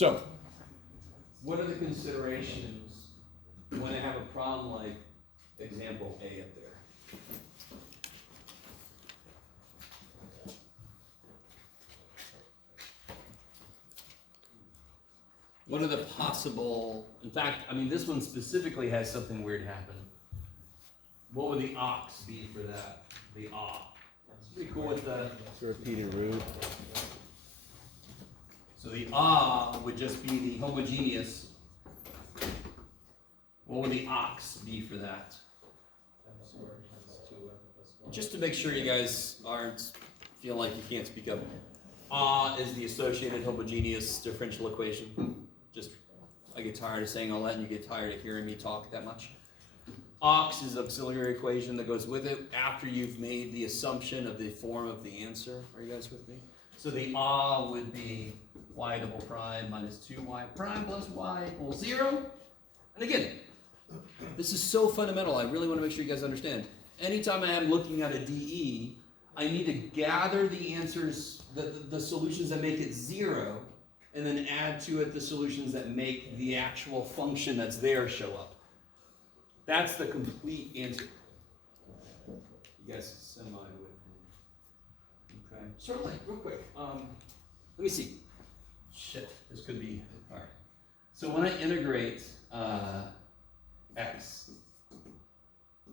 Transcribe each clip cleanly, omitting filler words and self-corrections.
So, what are the considerations when I have a problem like example A up there? What are the possible, in fact, I mean, this one specifically has something weird happen. What would the ox be for that? The ah. That's pretty cool with the... It's a repeated root. So the ah would just be the homogeneous. What would the ox be for that? Just to make sure you guys aren't feel like you can't speak up. Ah is the associated homogeneous differential equation. Just, I get tired of saying all that and you get tired of hearing me talk that much. Ox is the auxiliary equation that goes with it after you've made the assumption of the form of the answer. Are you guys with me? So the ah would be y double prime minus 2y prime plus y equals 0. And again, this is so fundamental. I really want to make sure you guys understand. Anytime I am looking at a DE, I need to gather the answers, the solutions that make it 0, and then add to it the solutions that make the actual function that's there show up. That's the complete answer. You guys semi with me. Okay. Sort of like, real quick. Let me see. Shit, this could be, all right. So when I integrate x,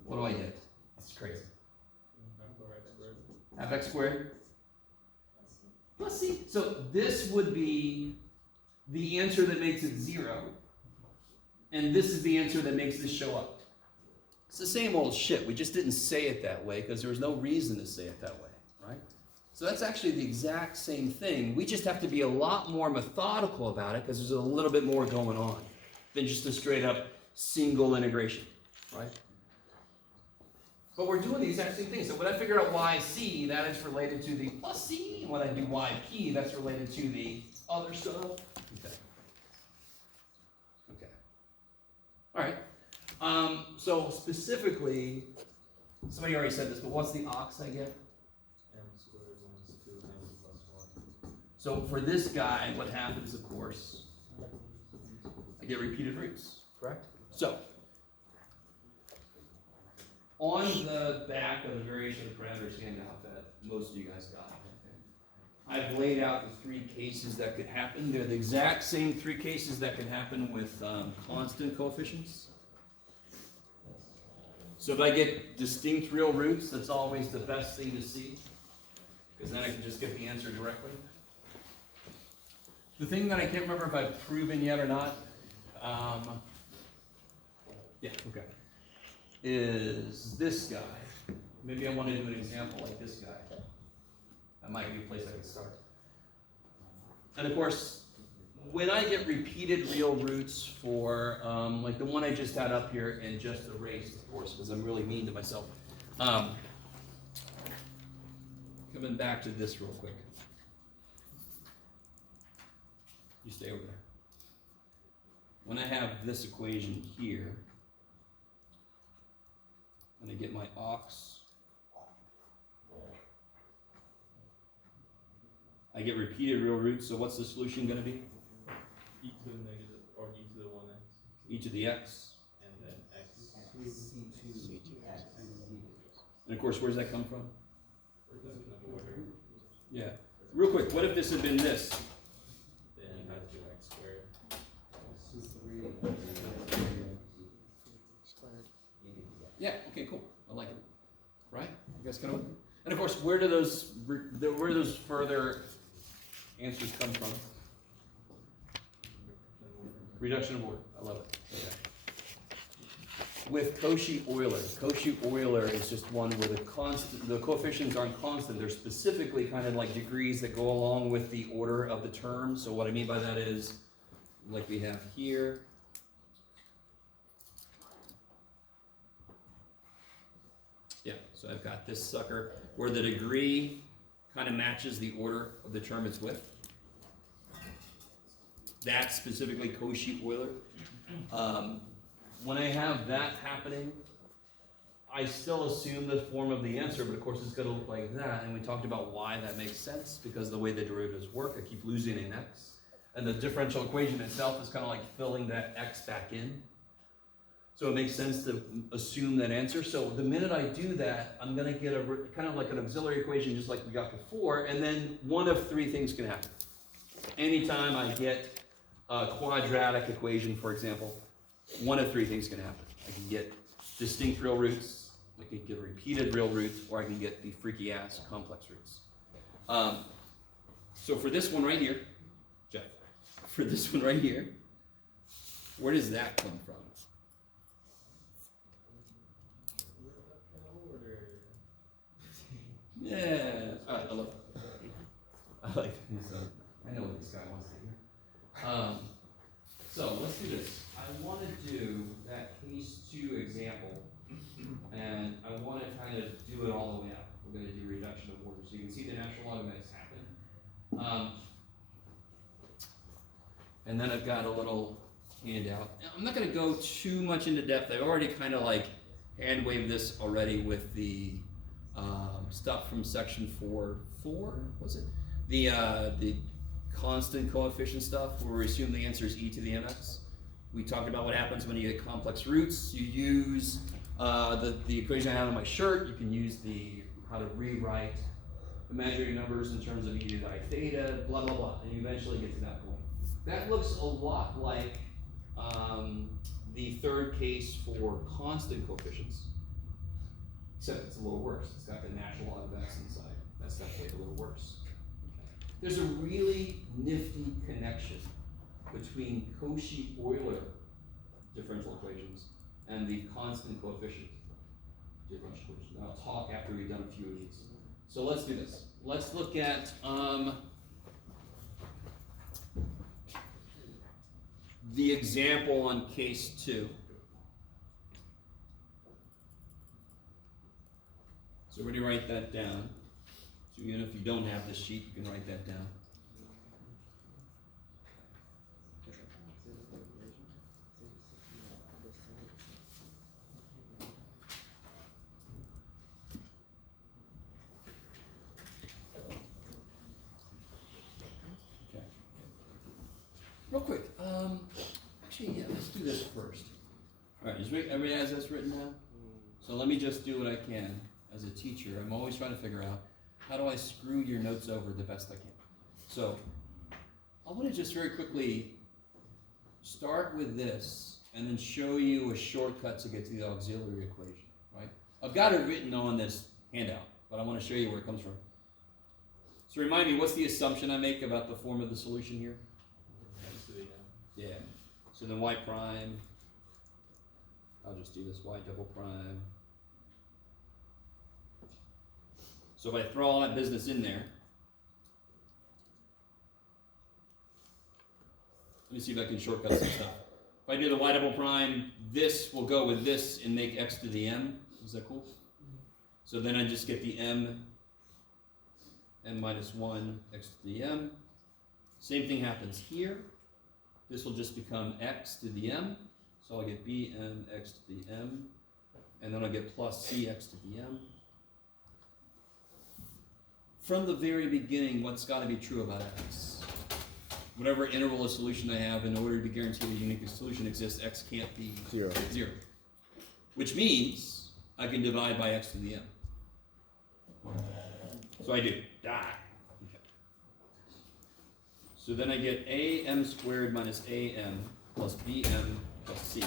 what do I get? That's crazy. Half x squared plus c. So this would be the answer that makes it 0. And this is the answer that makes this show up. It's the same old shit. We just didn't say it that way because there was no reason to say it that way, right? So that's actually the exact same thing. We just have to be a lot more methodical about it because there's a little bit more going on than just a straight up single integration, right? But we're doing the exact same thing. So when I figure out yc, that is related to the plus c. And when I do yp, that's related to the other stuff. Okay. Okay. All right. So specifically, somebody already said this, but what's the ox I get? M squared minus 2n plus 1. So for this guy, what happens, of course, I get repeated roots, correct? So on the back of the variation of parameters handout that most of you guys got, I've laid out the 3 cases that could happen. They're the exact same 3 cases that can happen with constant coefficients. So if I get distinct real roots, that's always the best thing to see, because then I can just get the answer directly. The thing that I can't remember if I've proven yet or not, yeah, okay, is this guy. Maybe I want to do an example like this guy. That might be a place I can start. And of course, when I get repeated real roots for, like the one I just had up here and just erased, of course, because I'm really mean to myself. Coming back to this real quick. You stay over there. When I have this equation here, and I get my ox, I get repeated real roots, so what's the solution going to be? E to the negative, or e to the 1x. E to the x. And then x. C2x. And of course, where does that come from? Order. Yeah. Real quick, what if this had been this? Then you have 2x squared. Yeah, okay, cool. I like it. Right? You guys kind of, and of course, where do those further answers come from? Reduction of order. I love it. Okay. With Cauchy Euler. Cauchy Euler is just one where the coefficients aren't constant. They're specifically kind of like degrees that go along with the order of the term. So what I mean by that is, like we have here, yeah, so I've got this sucker where the degree kind of matches the order of the term it's with. That's specifically Cauchy Euler. When I have that happening, I still assume the form of the answer, but of course it's going to look like that. And we talked about why that makes sense, because the way the derivatives work, I keep losing an x. and the differential equation itself is kind of like filling that x back in. So it makes sense to assume that answer. So the minute I do that, I'm going to get a kind of like an auxiliary equation just like we got before, and then one of three things can happen. Anytime I get a quadratic equation, for example, one of three things can happen. I can get distinct real roots, I can get repeated real roots, or I can get the freaky ass complex roots. So for this one right here, Jeff, for this one right here, where does that come from? Yeah, I love it. I like this. I know what this guy wants to hear. So let's do this. I want to do that case 2 example, and I want to kind of do it all the way up. We're going to do reduction of order, so you can see the natural log that's happened. And then I've got a little handout. Now, I'm not going to go too much into depth. I've already kind of like hand waved this already with the stuff from section 4.4, was it? The constant coefficient stuff, where we assume the answer is e to the mx. We talked about what happens when you get complex roots. You use the equation I have on my shirt. You can use how to rewrite imaginary numbers in terms of e to the I theta, blah, blah, blah, and you eventually get to that point. That looks a lot like the third case for constant coefficients, except it's a little worse. It's got the natural log of x inside. That's definitely a little worse. There's a really nifty connection between Cauchy Euler differential equations and the constant coefficient differential equation. And I'll talk after we've done a few of these. So let's do this. Let's look at the example on case 2. So everybody write that down. So even if you don't have this sheet, you can write that down. Okay. Real quick, actually, yeah, let's do this first. All right, everybody has this written down? So let me just do what I can. As a teacher, I'm always trying to figure out, how do I screw your notes over the best I can? So I want to just very quickly start with this and then show you a shortcut to get to the auxiliary equation, right? I've got it written on this handout, but I want to show you where it comes from. So remind me, what's the assumption I make about the form of the solution here? Yeah. So then y prime, I'll just do this, y double prime. So if I throw all that business in there, let me see if I can shortcut some stuff. If I do the y double prime, this will go with this and make x to the m. Is that cool? So then I just get the m minus 1, x to the m. Same thing happens here. This will just become x to the m. So I'll get b m x to the m. And then I'll get plus c x to the m. From the very beginning, what's got to be true about x? Whatever interval of solution I have, in order to be guaranteed a unique solution exists, x can't be 0. Which means I can divide by x to the m. So I do. Okay. So then I get am squared minus am plus bm plus c.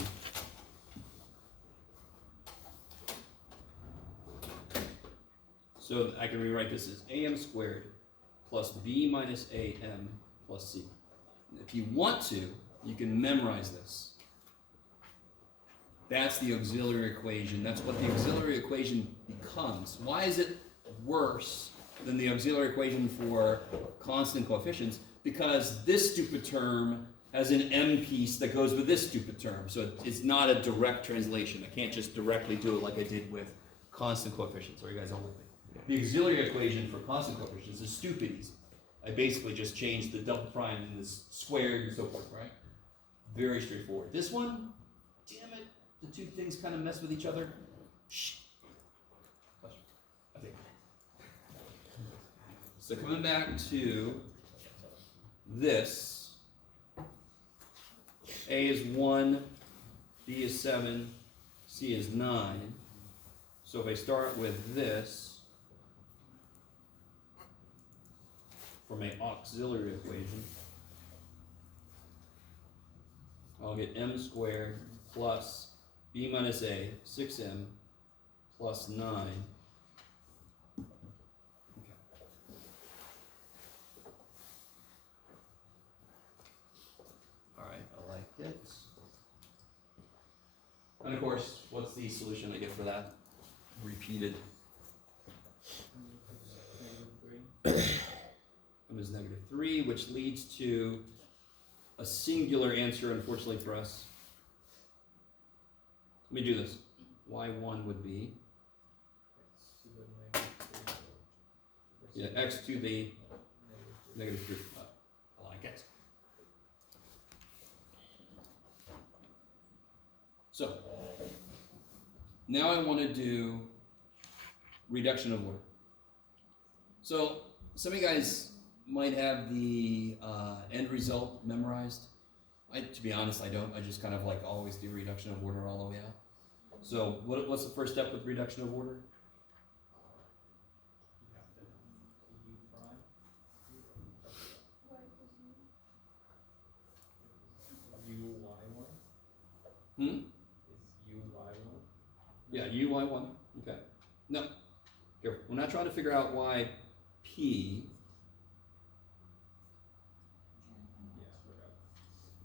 So I can rewrite this as am squared plus b minus am plus c. If you want to, you can memorize this. That's the auxiliary equation. That's what the auxiliary equation becomes. Why is it worse than the auxiliary equation for constant coefficients? Because this stupid term has an m piece that goes with this stupid term. So it's not a direct translation. I can't just directly do it like I did with constant coefficients. Are you guys all with me? The auxiliary equation for constant coefficients is stupid easy. I basically just changed the double prime and this squared and so forth, right? Very straightforward. This one, damn it, the two things kind of mess with each other. Shh. Question? I think. So coming back to this, A is 1, B is 7, C is 9. So if I start with this for my auxiliary equation, I'll get m squared plus b minus a, 6m, plus 9. Okay. Alright, I like it. And of course, what's the solution I get for that? Repeated. M is -3, which leads to a singular answer, unfortunately for us. Let me do this. Y1 would be, yeah, x to the -3. I like it. So, now I want to do reduction of order. So, some of you guys might have the end result memorized. To be honest, I don't. I just kind of like always do reduction of order all the way out. So, what's the first step with reduction of order? Hmm? Yeah, uy1. Okay. No. Careful. We're not trying to figure out why p.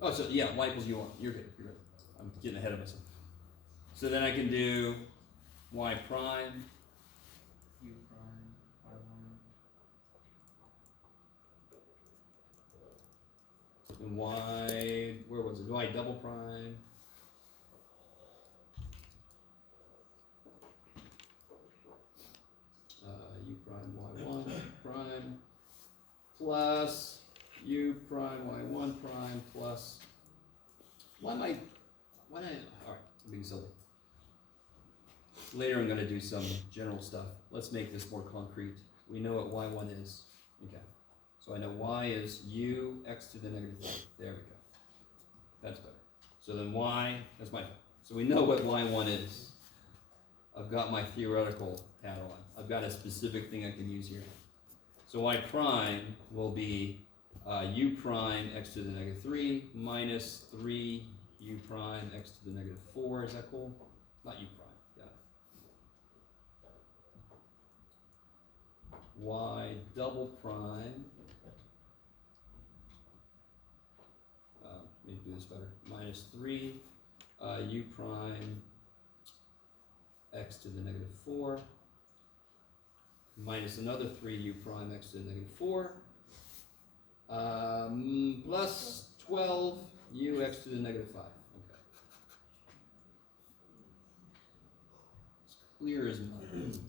Oh, so yeah, y equals u1. You're good. You're good. I'm getting ahead of myself. So then I can do y prime. U prime, y1. And y, where was it? Y double prime. U prime y1 prime plus u prime y1 prime plus, alright, I'm being silly. Later I'm going to do some general stuff. Let's make this more concrete. We know what y1 is. Okay. So I know y is u x to the -3. There we go. That's better. So then y, that's my, so we know what y1 is. I've got my theoretical hat on. I've got a specific thing I can use here. So y prime will be u prime x to the -3 minus 3 u prime x to the -4. Is that cool? Not u prime. Got it. Y double prime. Let me do this better. Minus 3 u prime x to the -4 minus another 3 u prime x to the -4 plus 12 u x to the -5. Okay. It's clear as mud. Okay.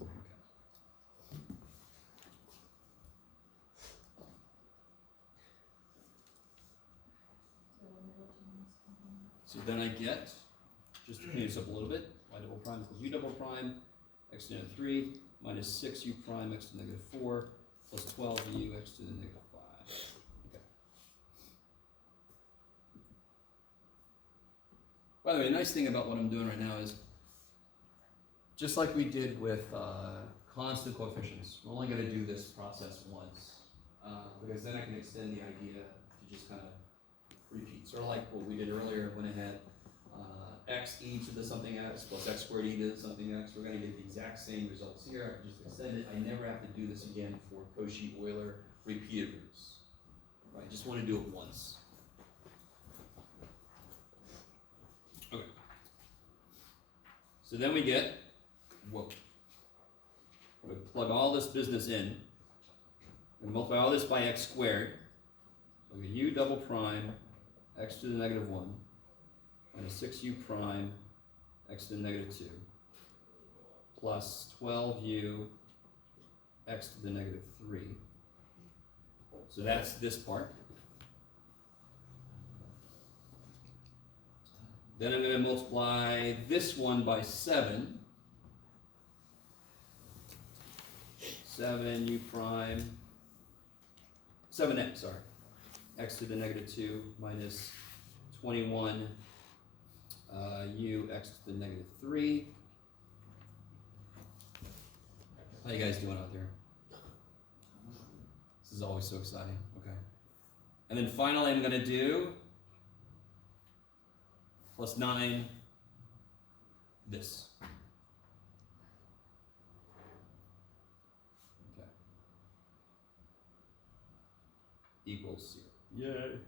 So then I get, just to clean this up a little bit, y double prime equals u double prime x to the -3 minus 6 u prime x to the -4 plus 12 u x to the -5. Okay. By the way, a nice thing about what I'm doing right now is, just like we did with constant coefficients, we're only going to do this process once, because then I can extend the idea to just kind of repeat. Sort of like what we did earlier when it had x e to the something x plus x squared e to the something x. We're going to get the exact same results here. I can just extend it. I never have to do this again for Cauchy Euler repeated roots. Right, I just want to do it once. Okay. So then we get, whoa. We plug all this business in and multiply all this by x squared. So we get u double prime x to the -1 minus 6u prime x to the -2 plus 12u x to the -3. So that's this part. Then I'm going to multiply this one by 7. 7u prime, 7x, sorry. X to the -2 minus 21 u x to the negative 3. How you guys doing out there? This is always so exciting. Okay. And then finally I'm going to do plus 9 this. Okay. Equals 0. Yay.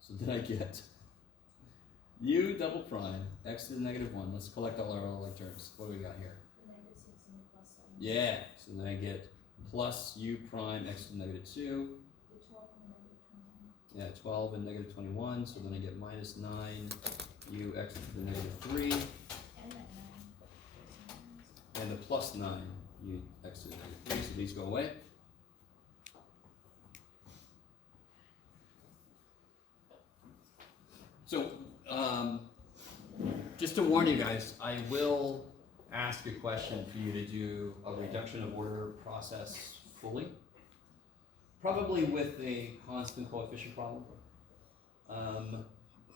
So then I get u double prime x to the negative 1. Let's collect all our like terms. What do we got here? Yeah. So then I get plus u prime x to the negative 2. Yeah, 12 and negative 21. So then I get minus 9 u x to the negative 3. And the plus 9 u x to the negative 3. So these go away. So, just to warn you guys, I will ask a question for you to do a reduction of order process fully. Probably with a constant coefficient problem. And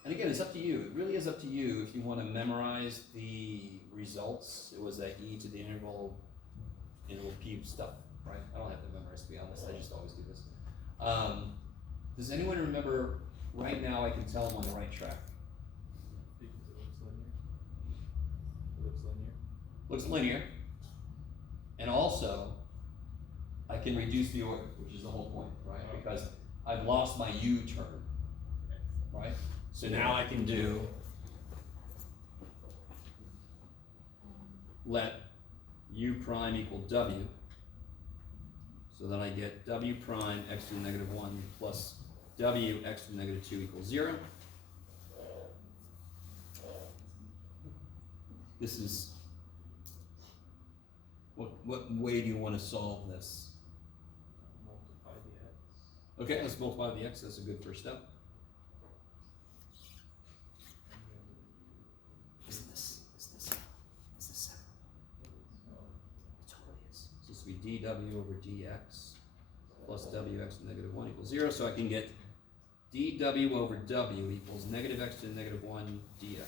again, it's up to you. It really is up to you if you want to memorize the results. It was that e to the interval p stuff, right? I don't have to memorize, to be honest. I just always do this. Does anyone remember? Right now, I can tell I'm on the right track. Because it looks linear. It looks linear. Looks linear. And also, I can reduce the order, which is the whole point, right? Because I've lost my u term, right? So now I can do, let u prime equal w. So then I get w prime x to the negative 1 plus w x to the negative 2 equals 0. This is, what way do you want to solve this? Multiply the x. Okay, let's multiply the x. That's a good first step. Isn't this separable? It totally is. So this will be dw over dx plus wx to the negative 1 equals 0. So I can get dw over w equals negative x to the negative 1 dx.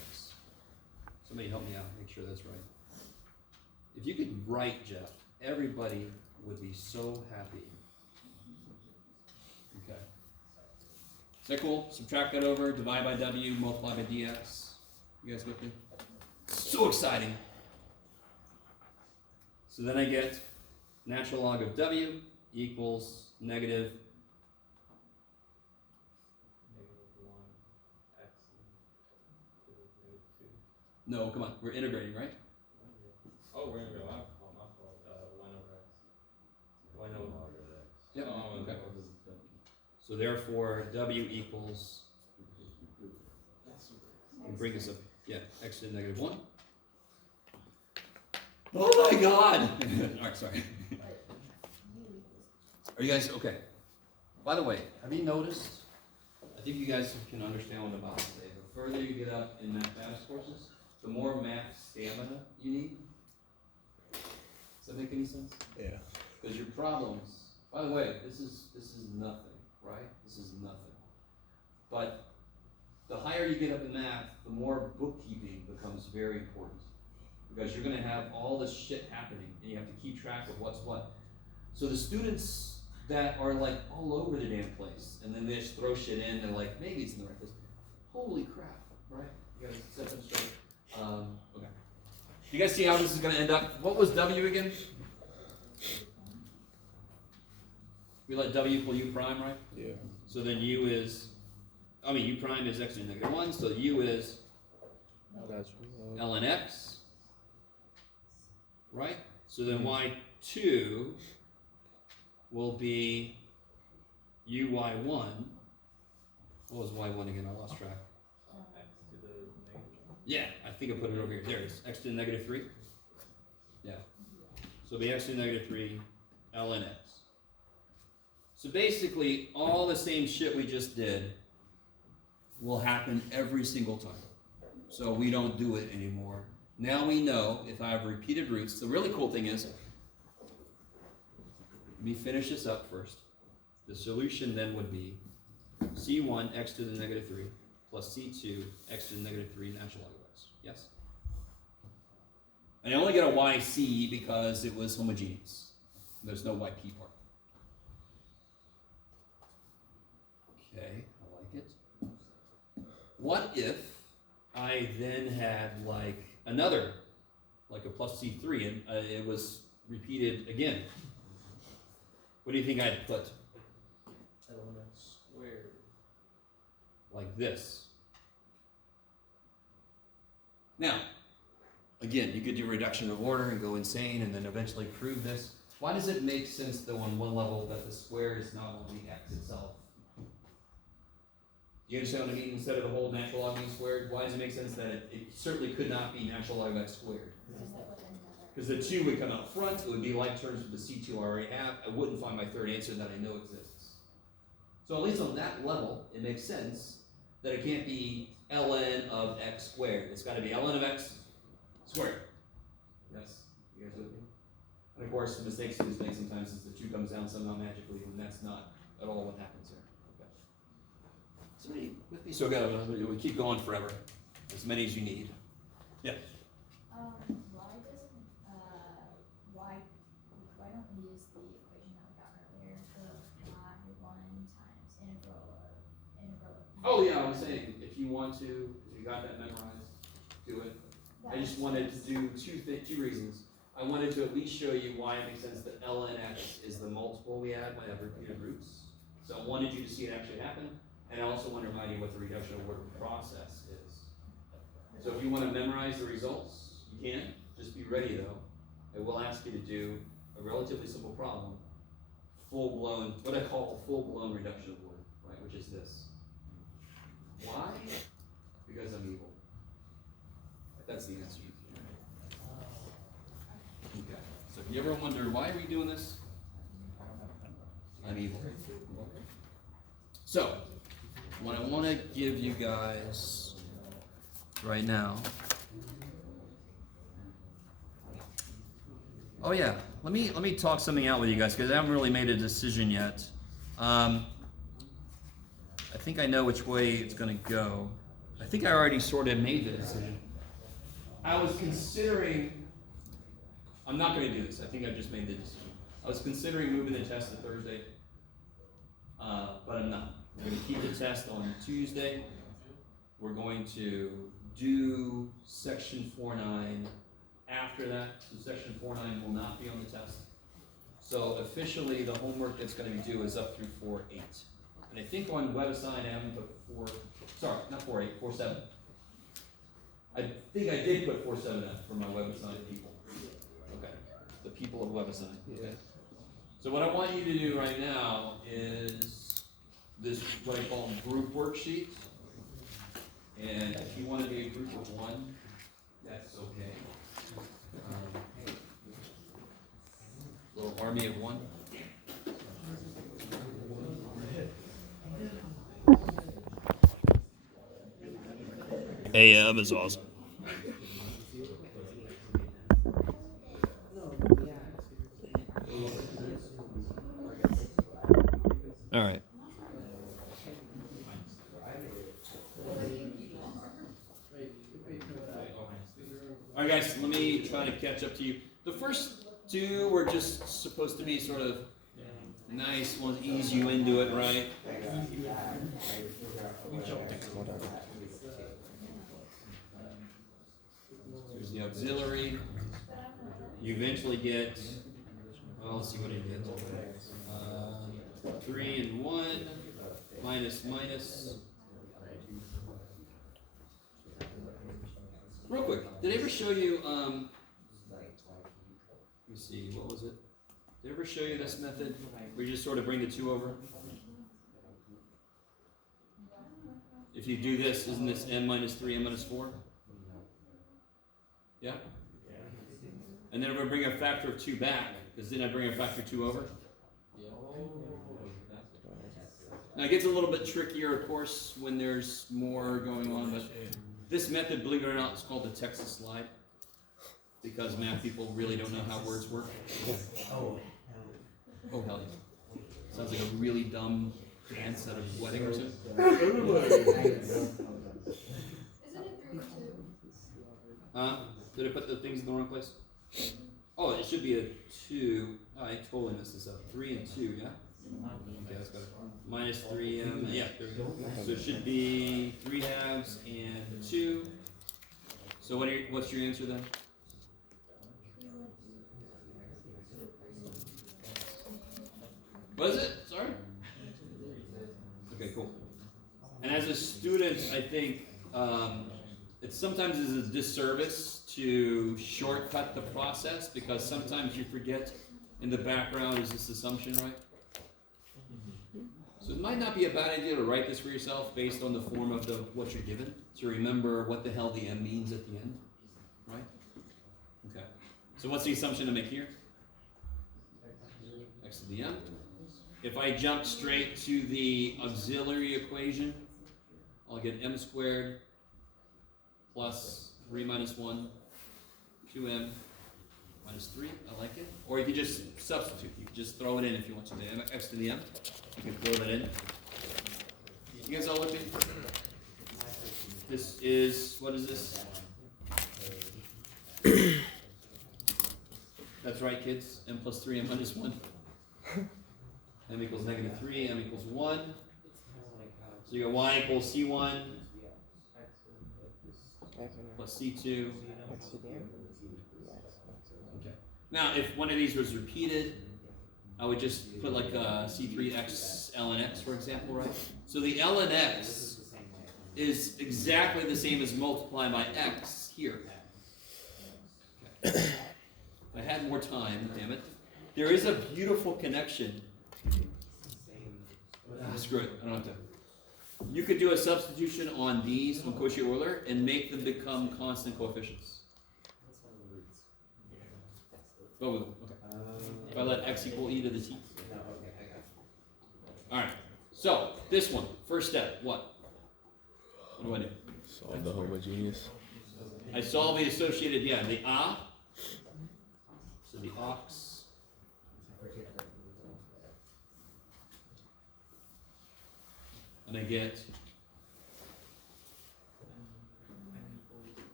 Somebody help me out, make sure that's right. If you could write, Jeff, everybody would be so happy. Okay. Is that cool? Subtract that over, divide by w, multiply by dx. You guys with me? So exciting. So then I get natural log of w equals negative X to the negative 2. No, come on, we're integrating, right? Oh, we're gonna go out. Oh, my fault. 1 over x. 1 over x. Yep. Oh, Okay. So therefore, w equals, and bring this up, yeah, x to the negative 1. Oh my god! Alright, sorry. Are you guys okay? By the way, have you noticed? I think you guys can understand what I'm about to say. The further you get up in mathematics courses, the more math stamina you need. Does that make any sense? Yeah. Because your problems, by the way, this is nothing, right? This is nothing. But the higher you get up in math, the more bookkeeping becomes very important. Because you're going to have all this shit happening, and you have to keep track of what's what. So the students that are like all over the damn place, and then they just throw shit in, and like, maybe it's in the right place. Holy crap, right? You gotta set them straight. Okay. You guys see how this is going to end up? What was W again? We let W equal U prime, right? Yeah. So then U is, U prime is x to the negative 1, so U is That's ln x, right? So then Y2 will be UY1. What was Y1 again? I lost track. X to the negative 1. Yeah, I think I put it over here. There it is. X to the negative 3. Yeah. So it'll be x to the negative 3 ln x. So basically, all the same shit we just did will happen every single time. So we don't do it anymore. Now we know if I have repeated roots. The really cool thing is, let me finish this up first. The solution then would be C1 x to the negative 3 plus C2 x to the negative 3 natural log of x. Yes? And I only get a YC because it was homogeneous. There's no YP part. Okay, I like it. What if I then had like another, like a plus C3, and it was repeated again? What do you think I'd put? ln x squared. Like this. Now, again, you could do reduction of order and go insane and then eventually prove this. Why does it make sense though on one level that the square is not only x itself? Do you understand what I mean? Instead of the whole natural log being squared, why does it make sense that it certainly could not be natural log of x squared? Because the 2 would come out front, it would be like terms with the C2 I already have. I wouldn't find my third answer that I know exists. So at least on that level, it makes sense that it can't be ln of x squared. It's got to be ln of x squared. Yes? You guys with me? And of course, the mistake students make sometimes is the 2 comes down somehow magically, and that's not at all what happens here. Okay. Somebody with me? So we keep going forever. As many as you need. Yeah. Why don't we use the equation that we got earlier of y1 times integral of Oh yeah, I was saying, if you want to, if you got that memorized, do it. I just wanted to do two reasons. I wanted to at least show you why it makes sense that ln x is the multiple we add when I have repeated roots. So I wanted you to see it actually happen, and I also want to remind you what the reduction of order process is. So if you want to memorize the results, you can. Just be ready though. I will ask you to do a relatively simple problem, full-blown, what I call a full-blown reduction of order, right, which is this. Why? Because I'm evil. That's the answer. Okay. So if you ever wonder, why are we doing this? I'm evil. So, what I want to give you guys right now. Oh yeah, let me talk something out with you guys because I haven't really made a decision yet. I think I know which way it's going to go. I think I already sort of made the decision. I was considering, I'm not going to do this. I think I just made the decision. I was considering moving the test to Thursday, but I'm not. We're going to keep the test on Tuesday. We're going to do section 4.9 after that. So section 4.9 will not be on the test. So officially, the homework that's going to be due is up through 4.8. And I think on WebAssign I haven't put 4.7. I think I did put 4.7 for my WebAssign people. Okay, the people of WebAssign. Okay. So what I want you to do right now is this, what I call group worksheet. And if you want to be a group of 1, that's okay. Little army of 1. AM is awesome. All right. All right, guys, let me try to catch up to you. The first 2 were just supposed to be sort of nice ones, ease you into it, right? There's the auxiliary. You eventually get, well, let's see what it gets. 3 and 1, minus, minus. Real quick, did I ever show you, let me see, what was it? Did I ever show you this method where you just sort of bring the 2 over? If you do this, isn't this n minus 3, n minus 4? Yeah? And then I'm going to bring a factor of 2 back, because then I bring a factor of 2 over. Now it gets a little bit trickier, of course, when there's more going on, but this method, believe it or not, is called the Texas slide, because math people really don't know how words work. Oh, hell yeah. Sounds like a really dumb dance at a wedding or something? Isn't it 3 2? Did I put the things in the wrong place? Oh, it should be a 2. Oh, I totally messed this up. 3 and 2, yeah? Okay, that's better. Minus 3m, yeah, there we go. So it should be 3 halves and 2. So what's your answer then? What is it? Sorry? Okay, cool. And as a student, I think it sometimes is a disservice to shortcut the process because sometimes you forget in the background is this assumption, right? So it might not be a bad idea to write this for yourself based on the form of what you're given, to remember what the hell the m means at the end, right? Okay. So what's the assumption to make here? X to the m. If I jump straight to the auxiliary equation, I'll get m squared plus 3 minus 1, 2m minus 3. I like it. Or you could just substitute. You could just throw it in if you want to. The x to the m. You can throw that in. You guys all look at this is, what is this? That's right, kids. M plus 3, m minus 1. M equals negative 3, m equals 1. So you got y equals c1 plus c2. Okay. Now, if one of these was repeated, I would just put like c3x ln x, for example, right? So the ln x is exactly the same as multiply by x here. Okay. If I had more time, damn it. There is a beautiful connection. Screw it, I don't have to. You could do a substitution on these, on Cauchy Euler, and make them become constant coefficients. Go with them, okay. If I let x equal e to the t. Alright, so this one, first step, what? What do? Solve the homogeneous. I solve the associated, yeah, the a. So the ox. And I get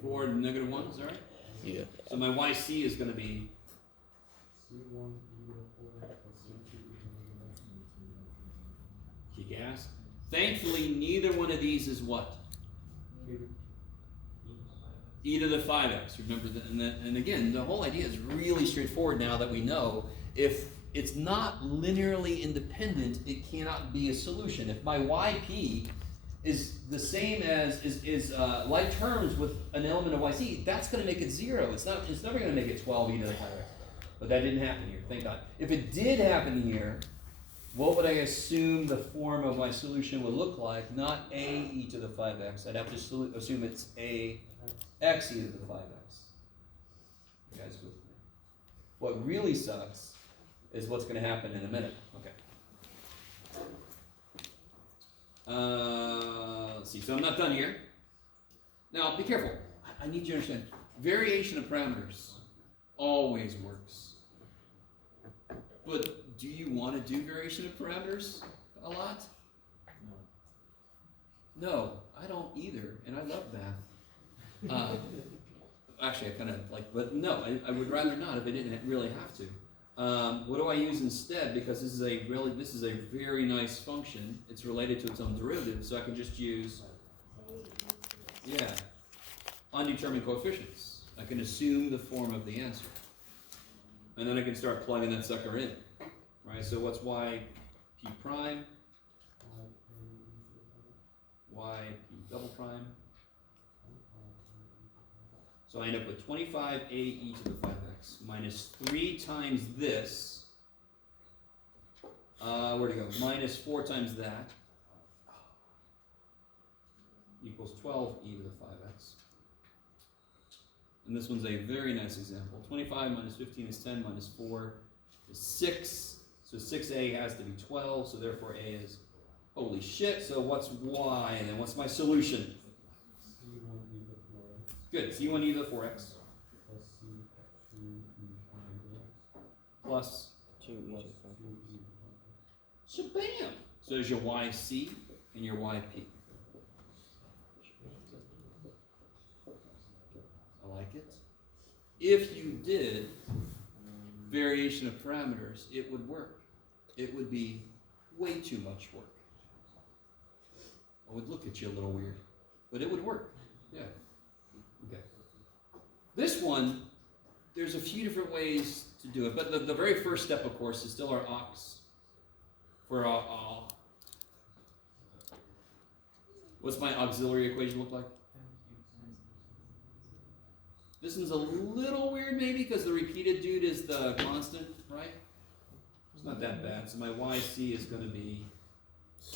4 negative 1, is that right? Yeah. So my YC is going to be kick ass. Thankfully, neither one of these is what? E to the 5x. Remember that? And again, the whole idea is really straightforward now that we know if it's not linearly independent, it cannot be a solution. If my YP is the same as like terms with an element of YC, that's going to make it 0. It's never going to make it 12 e to the 5x. But that didn't happen here, thank God. If it did happen here, what would I assume the form of my solution would look like? Not a e to the 5x. I'd have to assume it's a x e to the 5x. You guys with me? What really sucks is what's going to happen in a minute. Okay. Let's see. So I'm not done here. Now, be careful. I need you to understand. Variation of parameters always works. But do you want to do variation of parameters a lot? No, I don't either, and I love math. Actually, I kind of like, but no, I would rather not if I didn't really have to. What do I use instead? Because this is a very nice function. It's related to its own derivative, so I can just use, undetermined coefficients. I can assume the form of the answer, and then I can start plugging that sucker in, right? So what's y p prime, y p double prime. So I end up with 25a e to the 5x minus 3 times this. Where'd it go? Minus 4 times that equals 12 e to the 5x. And this one's a very nice example. 25 minus 15 is 10, minus 4 is 6. So 6a has to be 12, so therefore a is, holy shit, so what's y? And then what's my solution? Good, c1 e to the 4x plus 2 e to the 5x. Shabam! So there's your YC and your YP. I like it. If you did variation of parameters, it would work. It would be way too much work. I would look at you a little weird, but it would work. Yeah. Okay. This one, there's a few different ways to do it, but the very first step, of course, is still our aux for what's my auxiliary equation look like? This one's a little weird maybe because the repeated dude is the constant, right? It's not that bad. So my YC is going to be,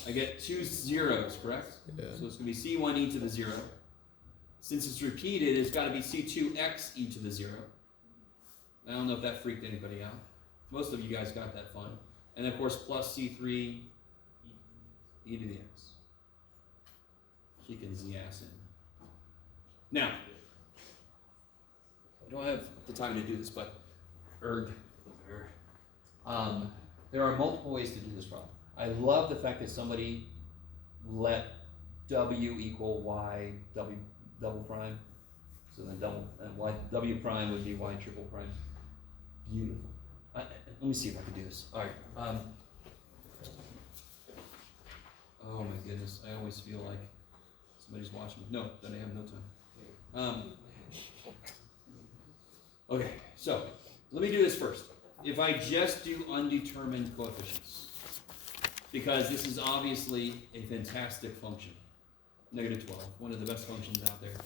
I get 2 zeros, correct? Yeah. So it's going to be C1 e to the 0. Since it's repeated, it's got to be C2x e to the 0. I don't know if that freaked anybody out. Most of you guys got that fine. And of course, plus C3 e to the x. So you can z-ass in. Now, I don't have the time to do this, but there are multiple ways to do this problem. I love the fact that somebody let w equal y double prime. So then y w prime would be y triple prime. Beautiful. Let me see if I can do this. All right. Oh my goodness, I always feel like somebody's watching me. No, then I have no time. Okay, so let me do this first. If I just do undetermined coefficients, because this is obviously a fantastic function, -12, one of the best functions out there.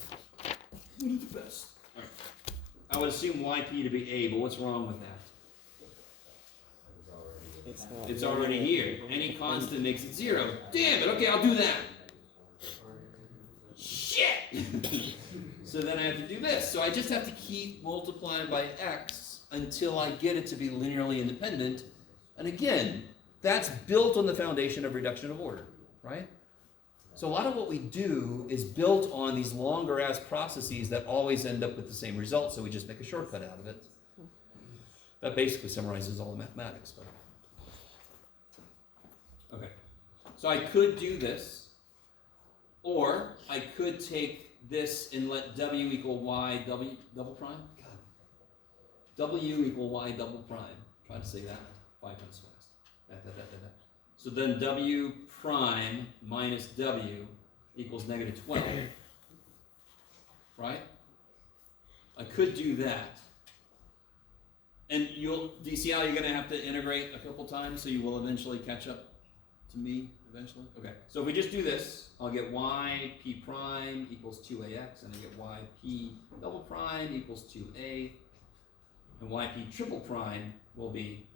One of the best. All right. I would assume yp to be a, but what's wrong with that? It's already here. Any constant makes it 0. Damn it, okay, I'll do that. Shit! So then I have to do this. So I just have to keep multiplying by x until I get it to be linearly independent. And again, that's built on the foundation of reduction of order, right? So a lot of what we do is built on these longer ass processes that always end up with the same result, so we just make a shortcut out of it. That basically summarizes all the mathematics. But okay, so I could do this, or I could take this and let w equal y double prime. God, w equal y double prime. Try to say that 5 times fast. So then w prime minus w equals -12. Right? I could do that. And do you see how you're going to have to integrate a couple times so you will eventually catch up to me eventually? Okay, so if we just do this, I'll get yp prime equals 2ax, and I get yp double prime equals 2a, and yp triple prime will be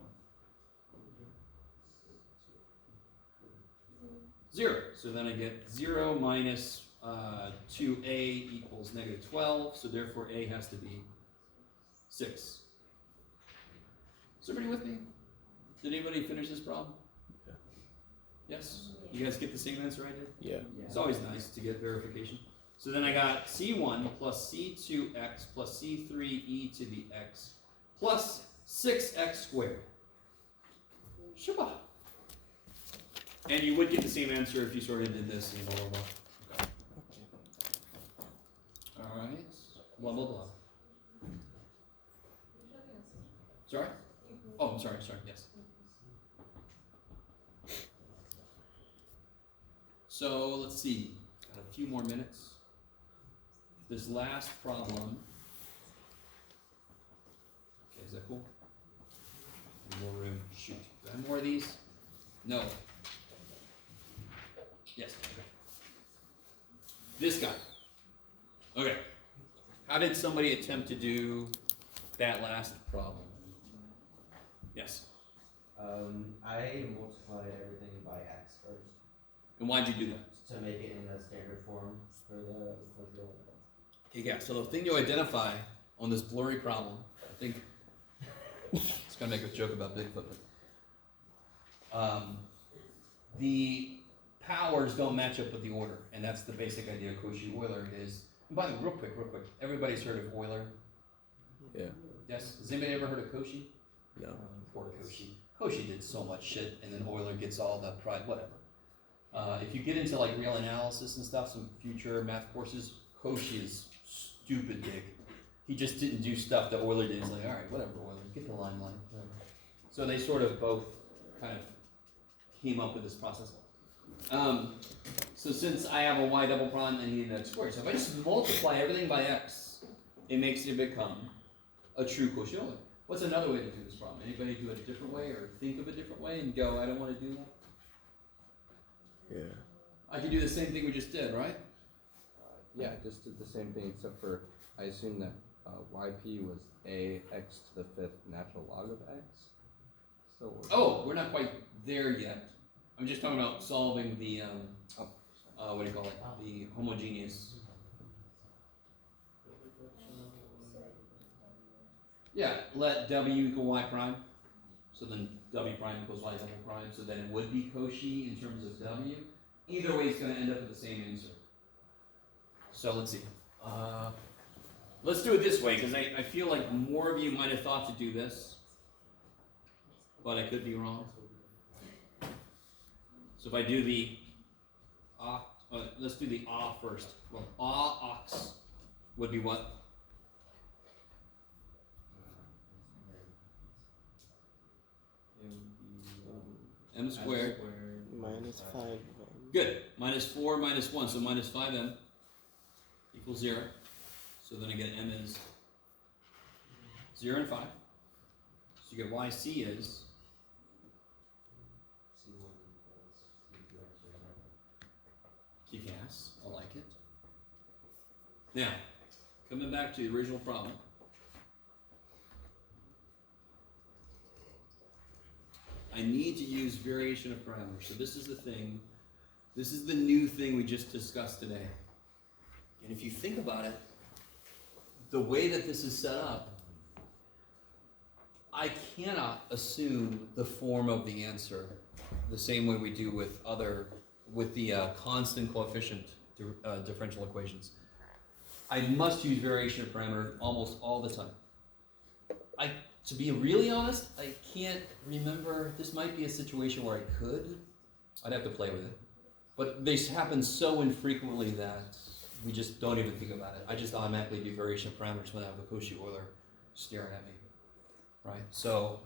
0. So then I get 0 minus 2a equals -12, so therefore a has to be 6. Is everybody with me? Did anybody finish this problem? Yeah. Yes? You guys get the same answer I did? Yeah. It's always nice to get verification. So then I got C1 plus C2x plus C3e to the x plus 6x squared. Shabbat. And you would get the same answer if you sort of did this and blah, blah, blah. Okay. All right. Blah, blah, blah. Sorry? Oh, I'm sorry, yes. So let's see, got a few more minutes. This last problem. Okay, is that cool? More room. Shoot. Do I have more of these? No. Yes. Okay. This guy. Okay. How did somebody attempt to do that last problem? Yes. I multiplied everything by x first And why'd you do that? to make it in the standard form for the Okay, yeah, so the thing to identify on this blurry problem, I think it's gonna make a joke about Bigfoot, but the powers don't match up with the order, and that's the basic idea of Cauchy Euler is, and by the way, real quick, everybody's heard of Euler? Yeah. Yes? Has anybody ever heard of Cauchy? No. Poor Cauchy. Cauchy did so much shit, and then Euler gets all the pride, whatever. If you get into like real analysis and stuff, some future math courses, Cauchy is stupid big. He just didn't do stuff that Euler did. He's like, all right, whatever, Euler, get the limelight. Whatever. So they sort of both kind of came up with this process. So since I have a y double prime and I need an x squared, so if I just multiply everything by x, it makes it become a true Cauchy Euler. What's another way to do this problem? Anybody do it a different way or think of a different way and go, I don't want to do that? Yeah. I could do the same thing we just did, right? Yeah, just did the same thing except for I assume that yp was a x to the fifth natural log of x. So Oh, we're not quite there yet. I'm just talking about solving the, what do you call it? The homogeneous. Yeah, let w equal y prime. So then w prime equals y double prime. So then it would be Cauchy in terms of w. Either way, it's going to end up with the same answer. So let's see. Let's do it this way, because I feel like more of you might have thought to do this, but I could be wrong. So if I do the let's do the first. Well, ox would be what? M squared. Minus 5. Good. Minus 4 minus 1, so minus 5m equals 0. So then again, m is 0 and 5. So you get yc is kick ass. I like it. Now, coming back to the original problem. I need to use variation of parameters. So this is the thing. This is the new thing we just discussed today. And if you think about it, the way that this is set up, I cannot assume the form of the answer the same way we do with the constant coefficient differential equations. I must use variation of parameter almost all the time. To be really honest, I can't remember. This might be a situation where I could. I'd have to play with it. But this happens so infrequently that we just don't even think about it. I just automatically do variation of parameters when I have the Cauchy Euler staring at me. Right? So,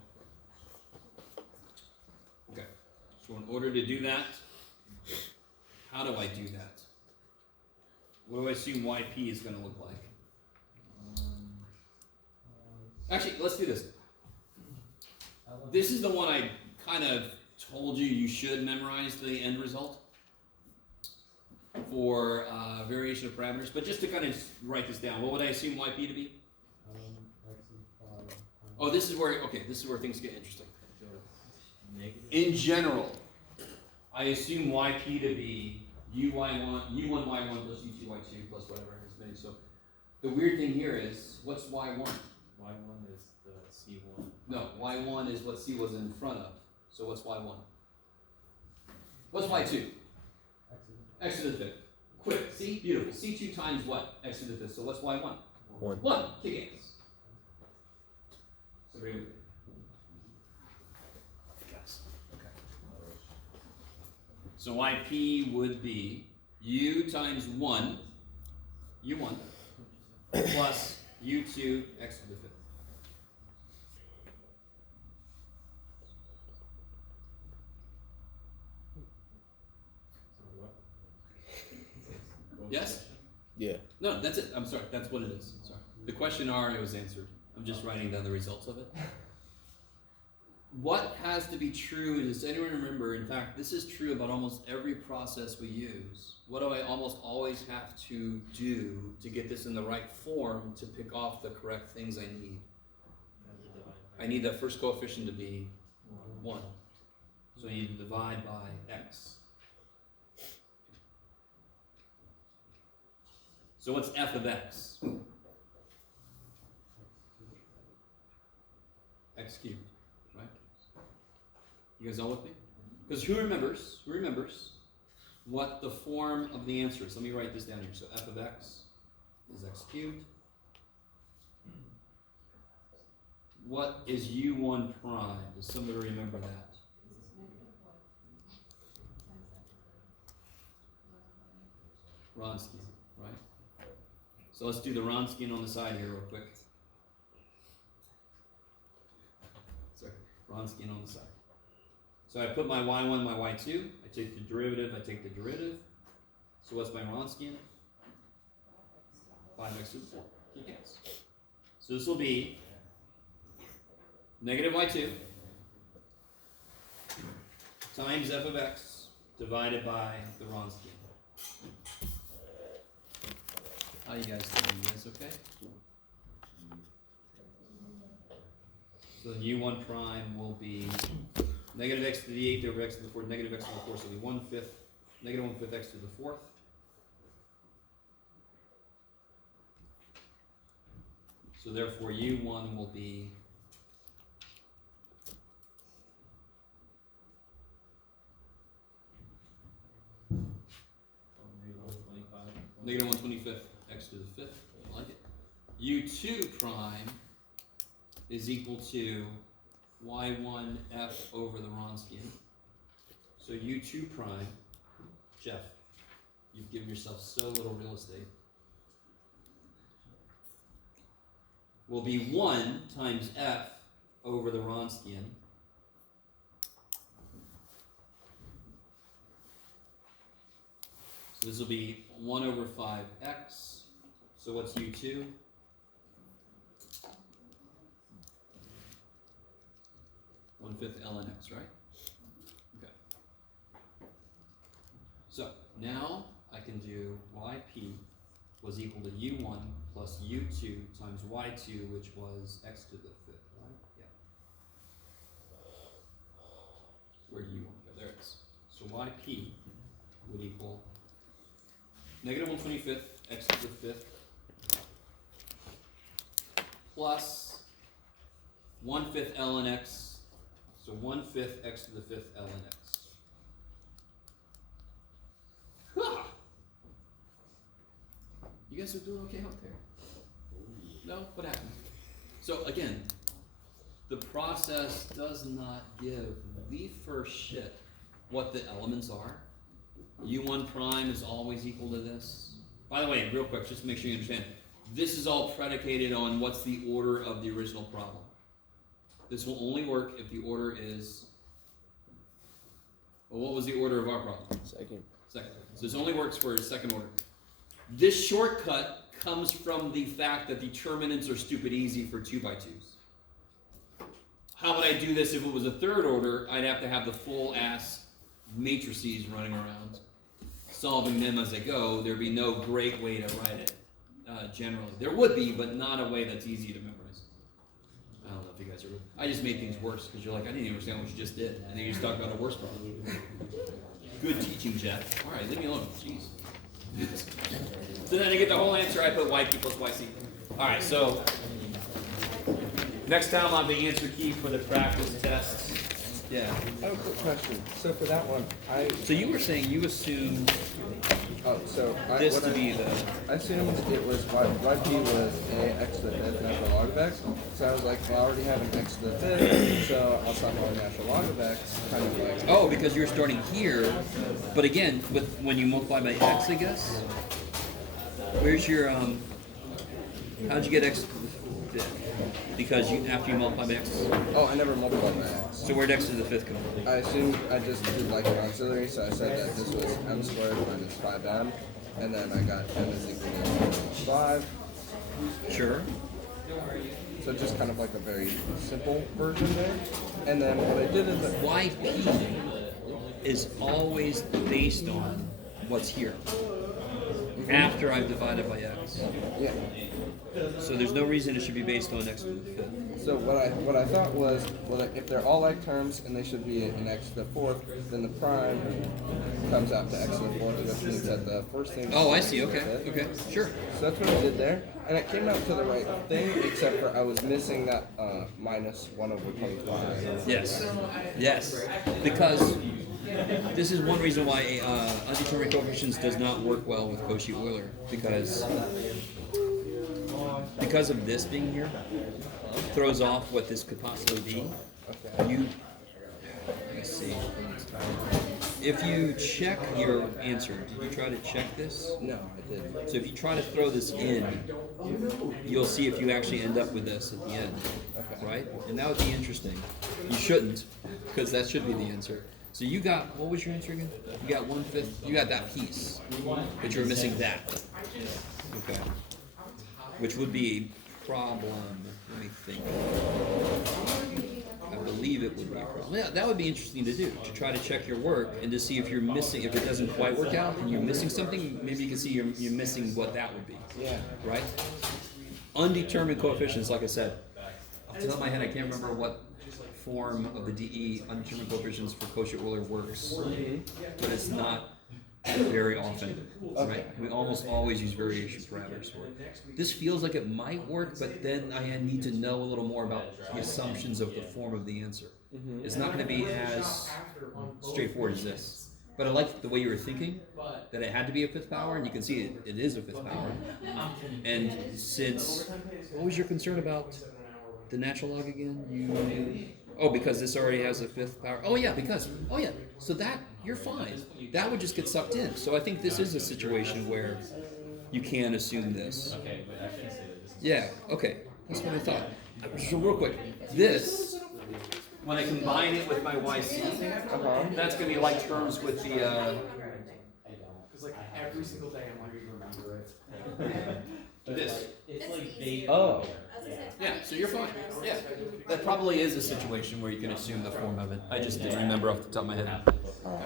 okay. So in order to do that, how do I do that? What do I assume yp is going to look like? Actually, let's do this. This is the one I kind of told you should memorize the end result for variation of parameters. But just to kind of write this down, what would I assume yp to be? Oh, this is where things get interesting. In general, I assume yp to be u1y1 plus u2y2 plus whatever is many. So the weird thing here is, what's y1? Y1 is the C1. No, y1 is what c was in front of. So what's y1? What's y2? X to the fifth. Quick, see? Beautiful. C2 times what? X to the fifth. So what's y1? 1. 1. Kick ass. Somebody with me? Yes. Okay. So yp would be u times 1, u1, plus u2 x to the fifth. Yes? Yeah. No, that's it. I'm sorry. That's what it is. Sorry. The question already was answered. I'm just writing down the results of it. What has to be true, does anyone remember, in fact, this is true about almost every process we use. What do I almost always have to do to get this in the right form to pick off the correct things I need? I need the first coefficient to be 1. So I need to divide by x. So what's f of x? X cubed, right? You guys all with me? Because who remembers what the form of the answer is? Let me write this down here. So f of x is x cubed what is U1 prime? Does somebody remember that? Wronskian, right? So let's do the Wronskian on the side here real quick. Sorry, Wronskian on the side. So I put my y1, my y2, I take the derivative, So what's my Wronskian? 5x to the 4, kick ass. So this will be negative y2 times f of x divided by the Wronskian. How you guys doing? You guys okay? So then u1 prime will be negative x to the 8th over x to the 4th, negative x to the 4th, so it'll be 1/5, negative 1/5 x to the 4th. So therefore u1 will be negative 1/25 x to the 5th. I like it. u2 prime is equal to y1 f over the Wronskian. So u2 prime, Jeff, you've given yourself so little real estate, will be 1 times f over the Wronskian. So this will be 1 over 5x. So what's u2? One-fifth ln x, right? Okay. So now I can do yp was equal to u1 plus u2 times y2, which was x to the 5th, right? Yeah. Where do you want to go? There it is. So yp would equal negative 1/25 x to the 5th plus 1/5 ln x. So 1/5 x to the 5th ln x. Ha! You guys are doing okay out there? No? What happened? So again, the process does not give the first shit what the elements are. u1 prime is always equal to this. By the way, real quick, just to make sure you understand, this is all predicated on what's the order of the original problem. This will only work if the order is, well, what was the order of our problem? Second. Second. So this only works for second order. This shortcut comes from the fact that determinants are stupid easy for 2x2s. How would I do this if it was a third order? I'd have to have the full ass matrices running around, solving them as I go. There'd be no great way to write it, generally. There would be, but not a way that's easy to memorize. I don't know if you guys are. I just made things worse because you're like, I didn't even understand what you just did, and then you just talked about a worse problem. Good teaching, Jeff. All right, leave me alone. Jeez. So then to get the whole answer, I put yp plus yc. All right, so next time I'll have the answer key for the practice test. Yeah. I have a quick question. So for that one, So you were saying you assumed this to be the. I assumed it was yp was a x to the 5th natural log of x. So I was like, well, I already have an x to the 5th, so I'll start on natural log of x, kind of like. Oh, because you're starting here, but again, when you multiply by x, I guess. Where's your how'd you get x to the 5th? Because after you multiply by x. Oh, I never multiplied by x. So where'd x to the 5th come from? I assumed I just did like an auxiliary, so I said that this was m squared minus 5m, and then I got m is equal to 5. Sure. So just kind of like a very simple version there. And then what I did is that yp is always based on what's here. After I've divided by x. yeah. So there's no reason it should be based on x to the 5th. So what I thought was, well, if they're all like terms and they should be an x to the 4th, then the prime comes out to x to the 4th, which means that the first thing. Oh, I see. Okay. Okay. Sure. So that's what I did there, and it came out to the right thing, except for I was missing that minus 1 over 25. Yes. Yes. Because this is one reason why undetermined coefficients does not work well with Cauchy Euler, because of this being here, throws off what this could possibly be, Okay. let me see. If you check your answer, did you try to check this? No, I didn't. So if you try to throw this in, you'll see if you actually end up with this at the end, right? And that would be interesting. You shouldn't, because that should be the answer. So you got, what was your answer again? You got 1/5, you got that piece, but you're missing that. Okay. Which would be a problem, let me think. I believe it would be a problem. Yeah, that would be interesting to do, to try to check your work and to see if you're missing, if it doesn't quite work out and you're missing something, maybe you can see you're missing what that would be, Yeah. right? Undetermined coefficients, like I said, off the top of my head, I can't remember what form of the DE undetermined coefficients for Cauchy Euler works, but it's not very often, right? We almost always use variation parameters for it. This feels like it might work, but then I need to know a little more about the assumptions of the form of the answer. It's not going to be as straightforward as this. But I like the way you were thinking, that it had to be a fifth power, and you can see it is a fifth power. And since, what was your concern about the natural log again? Because this already has a fifth power. So that, you're fine. That would just get sucked in. So I think this is a situation where you can assume this. Okay, but I shouldn't say that this is. Yeah, okay. That's what I thought. So real quick, this, when I combine it with my YC, that's going to be like terms with the, Because like every single day I'm like, remember it. this. It's It's like easy. they. Oh. As I said, Yeah, so you're fine. Yeah. That probably is a situation where you can assume the form of it. I just didn't remember off the top of my head.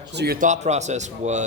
So your thought process was